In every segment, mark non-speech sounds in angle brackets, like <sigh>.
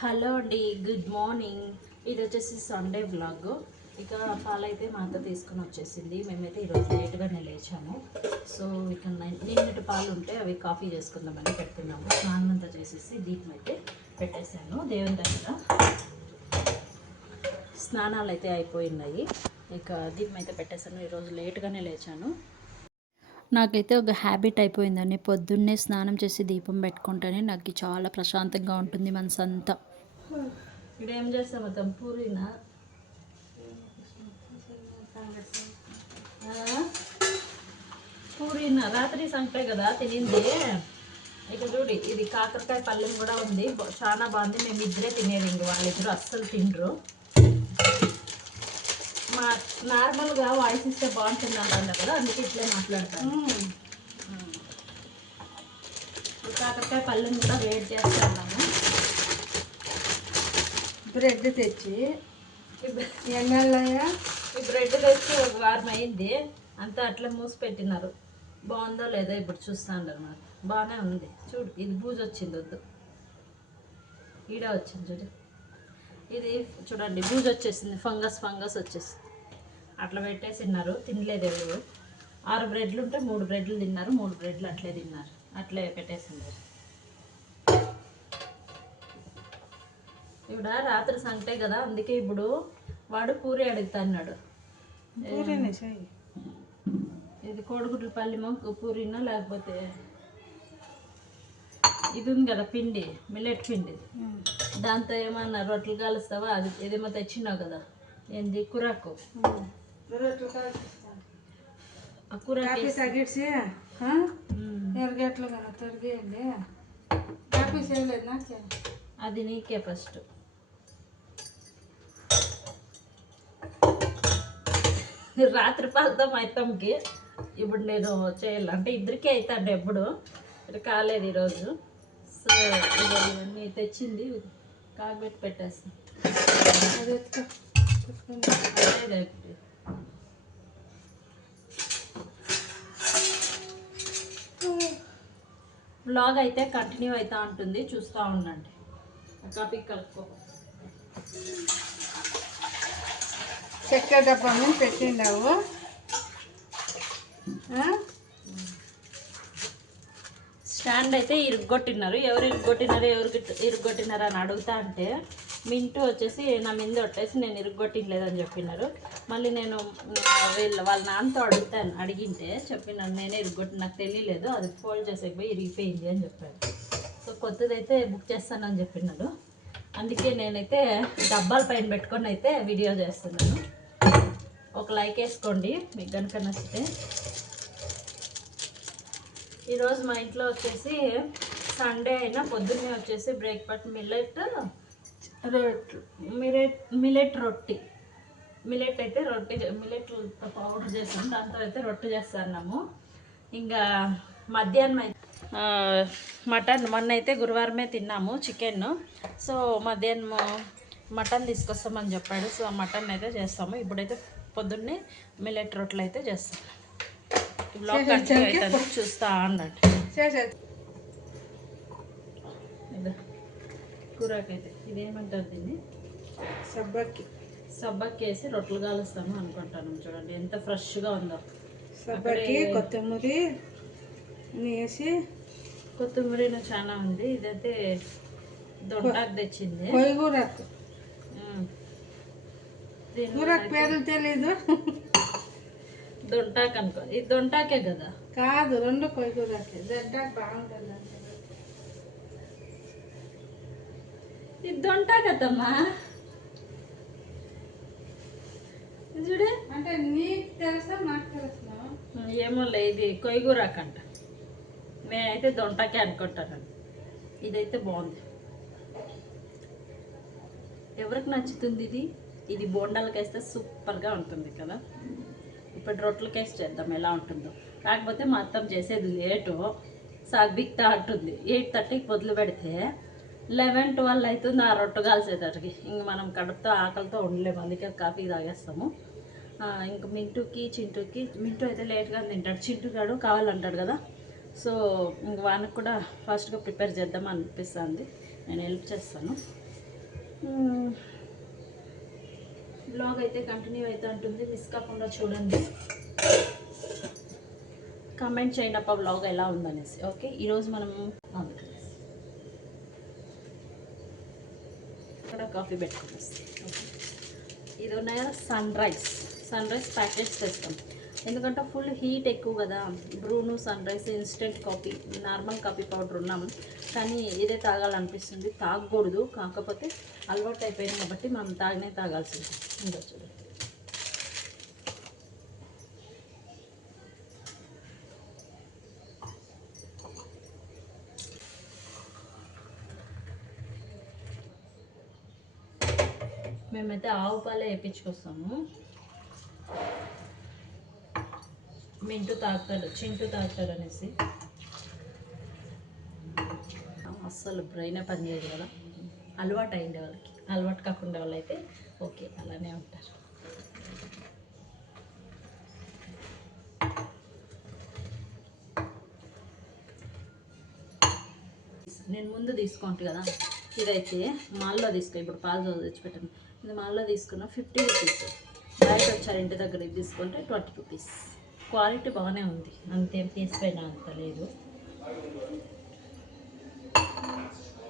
Hello అండి good morning. ఇది వచ్చేసి సండే బ్లాగ్ ఇక పాలైతే మా అత్త తీసుకుని వచ్చేసింది. మేమైతే ఈరోజు లేట్గానే లేచాము. సో ఇక నిన్నటి పాలు ఉంటే అవి కాఫీ చేసుకుందామని పెడుతున్నాము. స్నానం అంతా చేసేసి దీపం అయితే పెట్టేశాను. దేవుని దగ్గర స్నానాలు అయితే అయిపోయినాయి. ఇక దీపం అయితే పెట్టేశాను. ఈరోజు లేట్గానే లేచాను. నాకైతే ఒక హ్యాబిట్ అయిపోయిందండి. పొద్దున్నే స్నానం చేసి దీపం పెట్టుకుంటేనే నాకు చాలా ప్రశాంతంగా ఉంటుంది మనసంతా. ఇప్పుడు ఏం చేస్తాం మొత్తం? పూరినా? పూరినా? రాత్రి సంపే కదా తినింది. ఇక చూడు ఇది కాకరకాయ పల్లెం కూడా ఉంది. చాలా బాగుంది. మేము ఇద్దరే తినేది ఇంక వాళ్ళిద్దరు అస్సలు తినరు. మా నార్మల్గా వాయిస్ ఇస్తే బాగుంటుంది అంటారు కదా అందుకే ఇట్లే మాట్లాడతాను. కాకరకాయ పల్లెం కూడా వేడి చేస్తున్నాము బ్రెడ్ తెచ్చి ఎన్నెళ్ళయ్యా? ఈ బ్రెడ్ తెచ్చి ఒక వారం అయింది. అంతా అట్లా మూసి పెట్టినారు. బాగుందో లేదో ఇప్పుడు చూస్తాను అనమాట బాగానే ఉంది. చూడు ఇది బూజు వచ్చింది వద్దు. ఈడ వచ్చింది చూడు. ఇది చూడండి బూజు వచ్చేసింది. ఫంగస్ ఫంగస్ వచ్చేసింది. అట్లా పెట్టేసిన్నారు. తినలేదు ఎవరు. ఆరు బ్రెడ్లు ఉంటే మూడు బ్రెడ్లు తిన్నారు మూడు బ్రెడ్లు అట్లే తిన్నారు. అట్లే పెట్టేసింది ఇప్పుడు రాత్రి సంటే కదా అందుకే ఇప్పుడు వాడు పూరి పూరీనే చెయ్యి. ఇది కోడిగుడ్ల పల్లిమో పూరినో లేకపోతే ఇది ఉంది కదా పిండి మిల్లెట్ పిండి. దాంతో ఏమన్నా రొట్టెలు కాలుస్తావా? అది ఏదేమో తెచ్చినావు కదా. ఏంది? కురాకు. ఎరగట్లు కదా తొరిగేయండి. కాఫీ చేయలేదు నాకే. అది నీకే ఫస్ట్. రాత్రి పాలతో మా అత్తమ్మకి ఇప్పుడు నేను చేయాలి. అంటే ఇద్దరికే అవుతాండి ఎప్పుడు. కాలేదు ఈరోజు. సో ఇవన్నీ తెచ్చింది. కాగబెట్టి పెట్టేస్తాను అది. వ్లాగ్ అయితే కంటిన్యూ అవుతూ ఉంటుంది. చూస్తూ ఉండండి. కాపీ కలుపుకో. చక్కెర డబ్బా మీద పెట్టిండావు స్టాండ్ అయితే ఇరుగ్గొట్టినారు. ఎవరు ఇరుగ్గొట్టినారు ఎవరు గిట్- ఇరుగ్గొట్టినారు అని అడుగుతా అంటే మింటూ వచ్చేసి నా మీద కొట్టేసి నేను ఇరుగ్గొట్టించలేదని చెప్పినారు. మళ్ళీ నేను వీళ్ళ వాళ్ళ నాన్నతో అడుగుతాను అడిగింటే చెప్పినాను నేనే ఇరుగ్గొట్టి నాకు తెలియలేదు అది ఫోల్డ్ చేసేకి పోయి ఇరిగిపోయింది అని చెప్పాను సో కొత్తదైతే బుక్ చేస్తానని చెప్పినాడు అందుకే నేనైతే డబ్బాల పైన పెట్టుకొని అయితే వీడియో చేస్తున్నాను. ఒక లైక్ వేసుకోండి మీకు కనుక నచ్చితే. ఈరోజు మా ఇంట్లో వచ్చేసి సండే అయినా పొద్దున్నే వచ్చేసి బ్రేక్ఫాస్ట్ మిల్లెట్ రొట్టెలు మిలెట్ మిలెట్ రొట్టి. మిలెట్ అయితే రొట్టి మిలెట్ పౌడర్ చేసాం దాంతో అయితే రొట్టె చేస్తున్నాము. ఇంకా మధ్యాహ్నం అయితే మటన్ మొన్న అయితే గురువారమే తిన్నాము చికెన్. సో మధ్యాహ్నం మటన్ తీసుకొస్తామని చెప్పాడు సో మటన్ అయితే చేస్తాము. ఇప్పుడైతే పొద్దున్నే మిలెట్ రొట్టెలు అయితే చేస్తాం ఈ బ్లాగ్ కంటిన్యూ అవుతుంది చూస్తా ఇదో కూరకైతే ఇదేమంటారు దీన్ని? సబ్బకి సబ్బక్కి. వేసి రొట్టెలు కాలుస్తాము అనుకుంటాను చూడండి ఎంత ఫ్రెష్గా ఉందో. సబ్బకి కొత్తిమీర వేసి కొత్తిమీర చాలా ఉంది. ఇదైతే దొండాకు తెచ్చింది. దీని కూరకు పేర్లు తెలీదు. దొంటాకు అనుకో. ఇది దొంటాకే కదా? కాదు రెండు కొయ్యగూరకి దడ్డాకు బాగుంటుంది అంటే ఇది దొంటా కదమ్మా ఇది చూడే. అంటే నీకు తెలుసా నాకు తెలుసా? ఏమో లే ఇది కొయ్యగూరాకంట నేనైతే దొంటాకే అనుకుంటాను. ఇదైతే బాగుంది. ఎవరికి నచ్చుతుంది ఇది? ఇది బోండాలకు వేస్తే సూపర్గా ఉంటుంది కదా. ఇప్పుడు రొట్టెలకి వేసి చేద్దాం ఎలా ఉంటుందో. కాకపోతే మా అత్తం చేసేది లేటు సగ్బిక్తా అంటుంది. ఎయిట్ థర్టీకి వదిలి పెడితే లెవెన్ ట్వెల్వ్ అవుతుంది ఆ రొట్టె కాల్సేటట్టుకి ఇంక మనం కడుపుతో ఆకలితో ఉండలేము. అందుకే కాఫీ తాగేస్తాము. ఇంక మింటూకి చింటూకి మింటూ అయితే లేట్గా తింటాడు. చింటూగాడు కావాలంటాడు కదా. సో ఇంక వానికి కూడా ఫాస్ట్గా ప్రిపేర్ చేద్దాం అనిపిస్తుంది. నేను హెల్ప్ చేస్తాను. బ్లాగ్ అయితే కంటిన్యూ అయితే ఉంటుంది మిస్ కాకుండా చూడండి. కమెంట్ చేయండి అప్ప బ్లాగ్ ఎలా ఉందనేసి. ఓకే ఈరోజు మనం ఇక్కడ కాఫీ పెట్టుకుని ఓకే ఇది ఉన్నాయా? Sunrise Sunrise packets తెస్తాం ఎందుకంటే ఫుల్ హీట్ ఎక్కువ కదా. బ్రూను Sunrise instant coffee normal coffee powder ఉన్నాం కానీ ఇదే తాగాలనిపిస్తుంది తాగకూడదు. కాకపోతే అలవాటు అయిపోయింది కాబట్టి మనం తాగినే తాగాల్సింది. ఇంకా చూడండి మేమైతే ఆవు పాలే వేయించుకొస్తాము. మింటూ తాగుతాడు చింటూ తాగుతాడు అనేసి. అసలు బ్రెయిన్ పనిచేయదు కదా. అలవాటు అయింది వాళ్ళకి. అలవాటు కాకుండా వాళ్ళైతే ఓకే అలానే ఉంటారు. నేను ముందు తీసుకుంటు కదా. ఇదైతే మాల్లో తీసుకో ఇప్పుడు పాలు తెచ్చిపెట్టాను. ఇది మాల్లో తీసుకున్న ఫిఫ్టీ రూపీస్. బయట వచ్చారు ఇంటి దగ్గర తీసుకుంటే ట్వంటీ రూపీస్. క్వాలిటీ బాగానే ఉంది. అంతేం తీసిపోయినా అంత లేదు.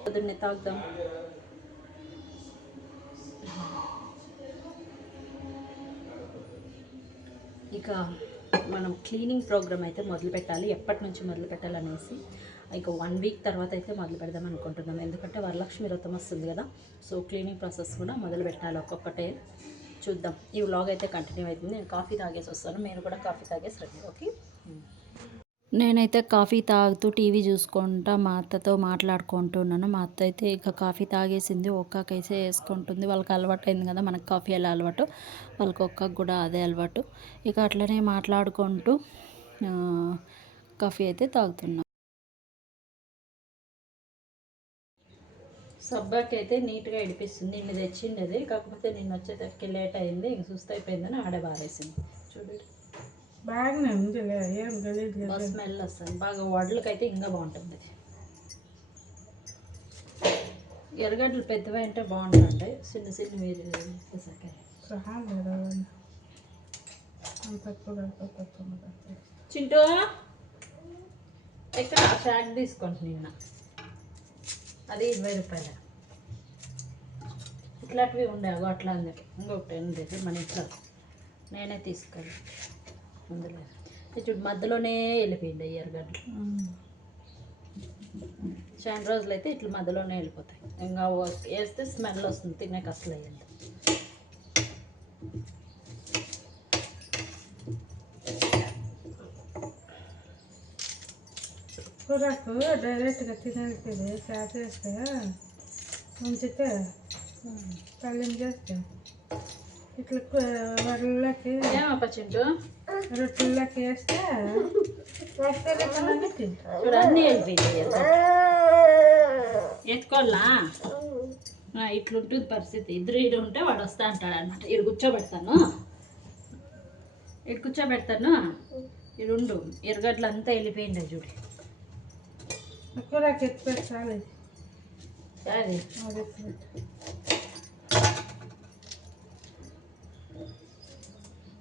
పొద్దున్నే తాగుదాం ఇక మనం క్లీనింగ్ ప్రోగ్రామ్ అయితే మొదలు పెట్టాలి. ఎప్పటి నుంచి మొదలు పెట్టాలనేసి ఇక వన్ వీక్ తర్వాత అయితే మొదలు పెడదాం అనుకుంటున్నాం. ఎందుకంటే వరలక్ష్మి వ్రతం వస్తుంది కదా. సో క్లీనింగ్ ప్రాసెస్ కూడా మొదలు పెట్టాలి ఒక్కొక్కటే. చూద్దాం. ఈ వ్లాగ్ అయితే కంటిన్యూ అవుతుంది. నేను కాఫీ తాగేసి వస్తాను. మీరు కూడా కాఫీ తాగేసి రండి. ఓకే నేనైతే కాఫీ తాగుతూ టీవీ చూసుకుంటా మా అత్తతో మాట్లాడుకుంటున్నాను. మా అత్త అయితే ఇక కాఫీ తాగేసింది ఒక్కకైతే వేసుకుంటుంది. వాళ్ళకి అలవాటు అయింది కదా మనకు కాఫీ ఎలా అలవాటు? వాళ్ళకి ఒక్కకు కూడా అదే అలవాటు. ఇక అట్లనే మాట్లాడుకుంటూ కాఫీ అయితే తాగుతున్నాం. సబ్బాకి అయితే నీట్గా ఇడిపిస్తుంది. నిన్ను తెచ్చింది అది కాకపోతే నిన్న వచ్చేసరికి లేట్ అయింది. ఇంక సుస్థ అయిపోయిందని ఆడే బారేసింది. చూడండి బాగానే ఉంది ఏం లేదు బాగా స్మెల్ వస్తుంది. బాగా వడలకైతే ఇంకా బాగుంటుంది. అది ఎర్రగడ్డలు పెద్దవి అంటే బాగుంటుంది చిన్న చిన్న మీరు చింటూ ఎక్కడ షాక్ తీసుకోండి నిన్న అది ఇరవై రూపాయల. ఇట్లాంటివి ఉండేవి అట్లా అందుకే ఇంకొకటి ఉంది మన ఇంట్లో. నేనే తీసుకోను అందులో చూడు మధ్యలోనే వెళ్ళిపోయింది ఎర్రగడ్డలు చాలా రోజులు అయితే ఇట్లా మధ్యలోనే వెళ్ళిపోతాయి. ఇంకా వేస్తే స్మెల్ వస్తుంది తినే అసలు అయ్యింది. కూరకు డైరెక్ట్గా తినేది చాట్ చేస్తే ఉంచితే పల్లెం చేస్తే. ఇట్లా కు- వరలకి ఏమప్ప చింటూ రొట్టెలకి వేస్తే వేస్తే రిబ్బన్లన్నీ తింటారు. చూడు అన్నీ వెళ్ళిపోయింది ఎత్తుకోవాలా? ఇట్లుంటుంది పరిస్థితి. ఇద్దరు ఇడు ఉంటే వాడు వస్తా అంటాడు అనమాట ఇడు కూర్చోబెడతాను. ఇటు కూర్చోబెడతాను. ఇడు ఉండు. ఎర్రగడ్డలు అంతా వెళ్ళిపోయింది చూడు. కూరకు ఎత్తి పెట్టాలి అది అది ఎత్తి పెట్టు.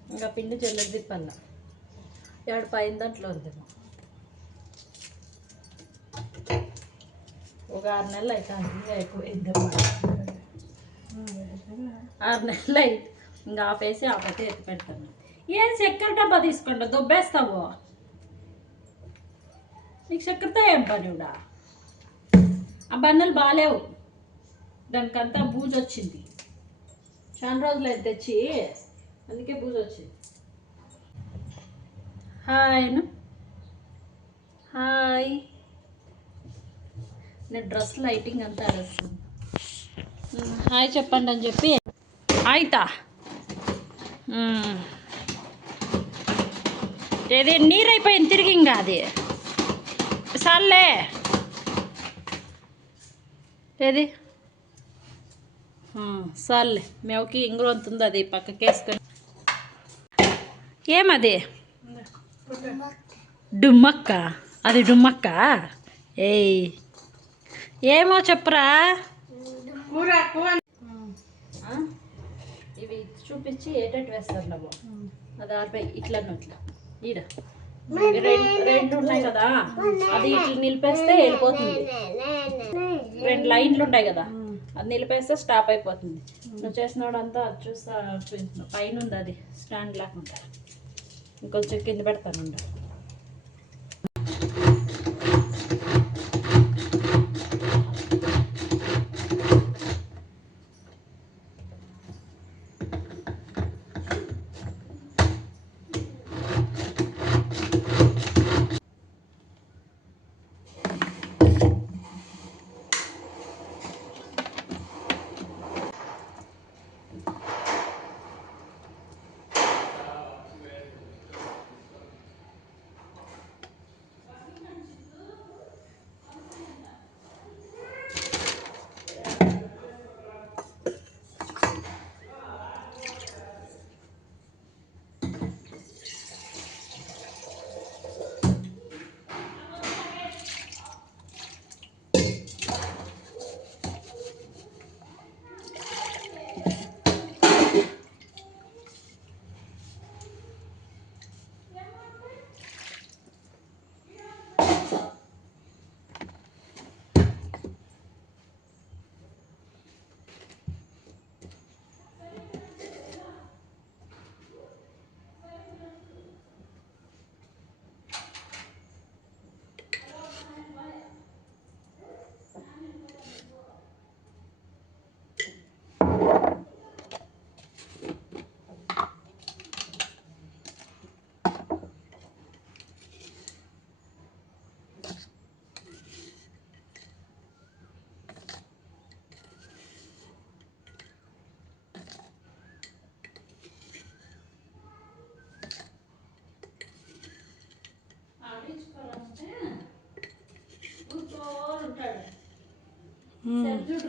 ఇంకా పిండి చెల్లెది పల్ల ఏడు పైన దాంట్లో ఉందేమో ఒక ఆరు నెలలు అవుతుంది ఇంకా అయిపోయిందేమో ఆరు నెలలు అయి ఇంకా ఆఫేసి ఆపైతే ఎత్తి పెడతాను. ఏం చక్కెర డబ్బా తీసుకుంటా? దుబ్బేస్తావు? నీకు చక్కెరతో ఏం పని కూడా ఆ బన్నలు బాగాలేవు దానికంతా బూజు వచ్చింది. చాలా రోజులు అయితే తెచ్చి. అందుకే బూజు వచ్చింది. Hi hi. నేను డ్రెస్ లైటింగ్ అంతా వేస్తుంది హాయ్ చెప్పండి అని చెప్పి. ఆయితా. ఏది నీరు అయిపోయింది తిరిగి ఇంకా అది. సార్లే. ఏది? సర్లే. మేముకి మేవకి ఇంగులో ఉంది అది పక్కకేసుకొని. ఏమది? డుమ్మక్క. అది డుమ్మక్క? ఏయ్. ఏమో చెప్పురా. కూరకు చూపించి ఏటట్టు వేస్తారు బాబు అది ఆరిపోయి ఇట్లా ఇట్లా ఈడ. రెండు ఉన్నాయి కదా. అది ఇట్లా నిలిపేస్తే వెళ్ళిపోతుంది. రెండు లైన్లు ఉంటాయి కదా. అది నిలిపేస్తే స్టాప్ అయిపోతుంది. నువ్వు చేసినోడంతా అది చూస్తా చూపిస్తున్నావు పైన ఉంది అది. స్టాండ్ లేకుండా. ఇంకొంచెం కింద పెడతాను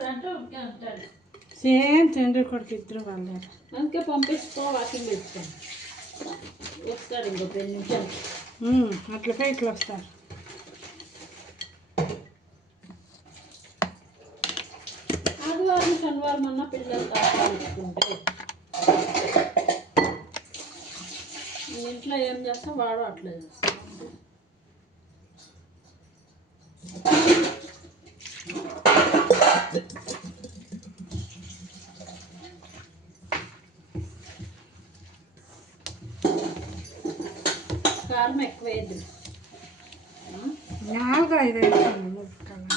అంటే ఊరికే ఉంటాడు సేమ్ తండ్రి కొడుకు ఇద్దరు వాళ్ళే అందుకే పంపించుకో వాకింగ్ పెట్టుకో. వస్తాడు ఇంకో రెండు నిమిషాలు. అట్లకే ఇట్లా వస్తారు. ఆదివారం శనివారం అన్న పిల్లలు కాపాడుకుంటే ఇంట్లో ఏం చేస్తా? వాడు అట్లా చేస్తాడు. కారం ఎక్కువ వేయద్దు నాలుగు ఐదు వేస్తాను ముక్కలు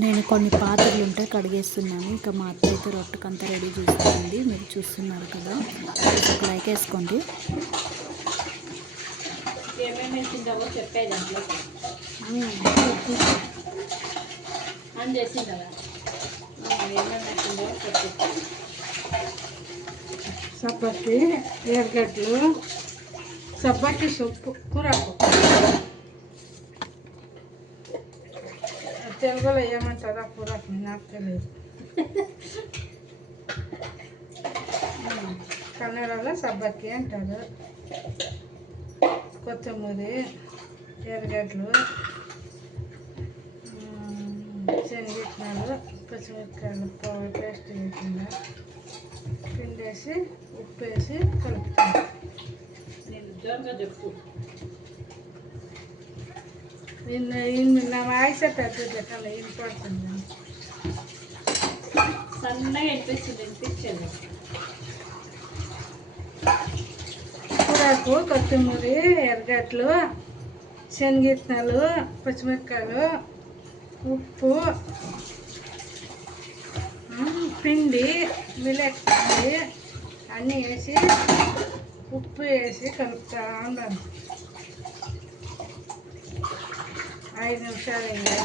నేను కొన్ని పాత్రలు ఉంటే కడిగేస్తున్నాను. ఇంకా మా అత్త అయితే రొట్టెకంతా రెడీ చేస్తుంది. మీరు చూస్తున్నారు కదా. ఒక లైక్ వేసుకోండి. ఏమేమి వేసిందావో చెప్పేది దాంట్లో. అని చేసింది కదా ఏమేమి వేసిందో చెప్పి సబ్బకి ఎరగడ్లు సబ్బకి సొప్పు కూరకు తెలుగులో ఏమంటారా కూరకు నాకు తెలియదు కన్నడలో సబ్బక్కి అంటారు కొత్తిమీరి ఎరగడ్లు ఉమ్, పచ్చిమిరపకాయలు పౌడర్ పేస్ట్ వేసిందా పిండేసి ఉప్పు వేసి కలుపుతాను నేను జోరుగా చెప్పు నిన్న నా వాయిస్ పెద్దది అట్లా వినపడుతుంది. సన్నగా వినిపిస్తుంది కూరకు కొత్తిమీర శనగిత్తనాలు పచ్చిమిరపకాయలు ఉప్పు పిండి మిలక్కి అన్నీ వేసి ఉప్పు వేసి కలుపుతా ఉన్నాను. ఐదు నిమిషాలు అయింది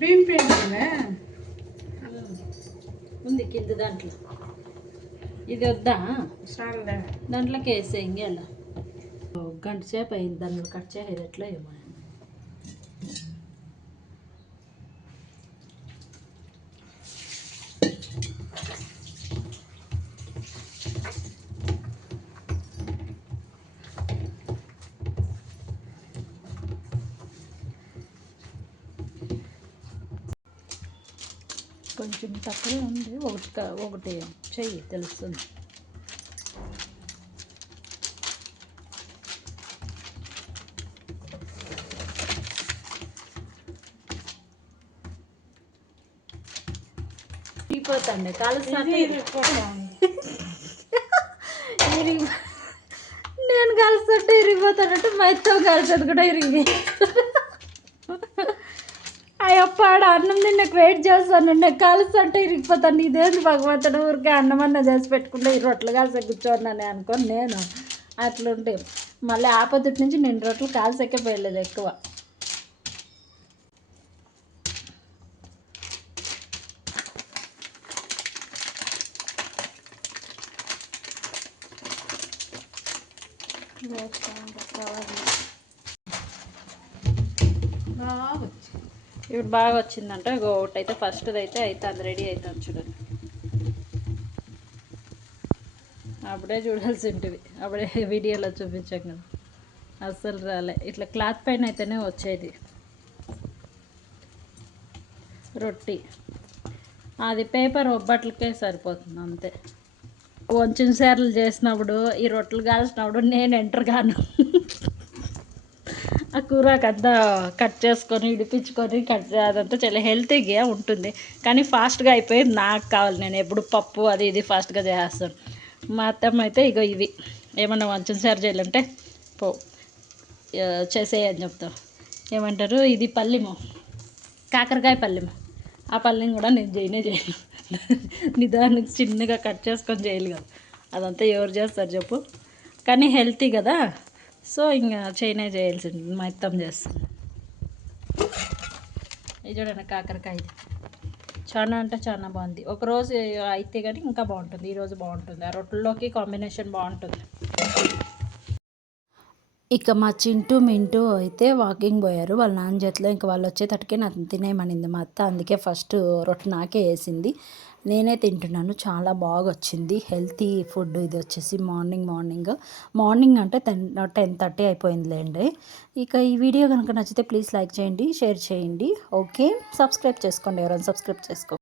బియ్యం పిండినా ఉంది కింద దాంట్లో ఇది వద్దా దాంట్లోకి వేసే ఇంకేలా గంట సేపు అయింది దాన్ని కట్ చేసేది ఎట్లా ఏమో తక్కువ ఉంది. ఒకటి ఒకటి చెయ్యి తెలుస్తుంది. ఇరిగిపోతాండి కాలుస్తుంటే ఇరిగి నేను కలుస్తుంటే ఇరిగిపోతానంటే మైతో కలిసేది కూడా ఇరిగి. ఆడ అన్నం తిన్నకు వెయిట్ చేస్తాను. నేను కాలుస్తుంటే ఇరిగిపోతాను. ఇదేంటి భగవంతుడు? ఊరికే అన్నం అన్న చేసి పెట్టుకుంటే ఈ రొట్టెలు కాల్సి కూర్చోన్నాను అనుకోని నేను. అట్లుంటే మళ్ళీ ఆపోజిట్ నుంచి నేను రొట్టెలు కాల్సెక్కే పోయలేదు ఎక్కువ. ఇప్పుడు బాగా వచ్చిందంట. ఇగో ఒకటి అయితే ఫస్ట్ది అయితే అవుతుంది రెడీ అవుతుంది చూడండి. అప్పుడే చూడాల్సి ఉంటుంది అప్పుడే వీడియోలో చూపించాం కదా. అస్సలు రాలే. ఇట్లా క్లాత్ పైన అయితేనే వచ్చేది. రొట్టి. అది పేపర్ ఒబ్బట్లకే సరిపోతుంది అంతే. వంచిన సార్లు చేసినప్పుడు ఈ రొట్టెలు కాల్చినప్పుడు నేను ఎంటర్ కాను. ఆ కూరకు కట్ చేసుకొని ఇడిపించుకొని కట్ అదంతా చాలా హెల్తీగా ఉంటుంది. కానీ ఫాస్ట్గా అయిపోయి నాకు కావాలి. నేను ఎప్పుడు పప్పు అది ఇది ఫాస్ట్గా చేస్తాను. మా అత్తమ్మ అయితే ఇగో ఇవి. ఏమన్నా వంచం సార్ చేయాలంటే పో. చేసేయని చెప్తాం ఏమంటారు? ఇది పల్లెము. కాకరకాయ పల్లెము. ఆ పల్లెని కూడా నేను చేయనే చేయను. <laughs> నిదానికి చిన్నగా కట్ చేసుకొని చేయాలి కదా. అదంతా ఎవరు చేస్తారు చెప్పు. కానీ హెల్తీ కదా. సో ఇంకా చైనే చేయాల్సింది. మా ఇత్తం చేస్తాను ఇది చూడండి కాకరకాయ చాలా అంటే చాలా బాగుంది. ఒక రోజు అయితే కానీ ఇంకా బాగుంటుంది. ఈరోజు బాగుంటుంది. ఆ రొట్టెల్లోకి కాంబినేషన్ బాగుంటుంది. ఇక మా చింటూ మింటూ అయితే వాకింగ్ పోయారు. వాళ్ళ నాన్న చేతిలో ఇంకా వాళ్ళు వచ్చేటట్టుకే నాకు తినేయమనింది మా అత్త. అందుకే ఫస్ట్ రొట్టె నాకే వేసింది. నేనే తింటున్నాను. చాలా బాగా వచ్చింది హెల్తీ ఫుడ్ ఇది వచ్చేసి మార్నింగ్ మార్నింగ్. మార్నింగ్ అంటే టెన్ టెన్ థర్టీ అయిపోయిందిలేండి. ఇక ఈ వీడియో కనుక నచ్చితే ప్లీజ్ లైక్ చేయండి షేర్ చేయండి. ఓకే? సబ్స్క్రైబ్ చేసుకోండి ఎవరైనా సబ్స్క్రైబ్ చేసుకో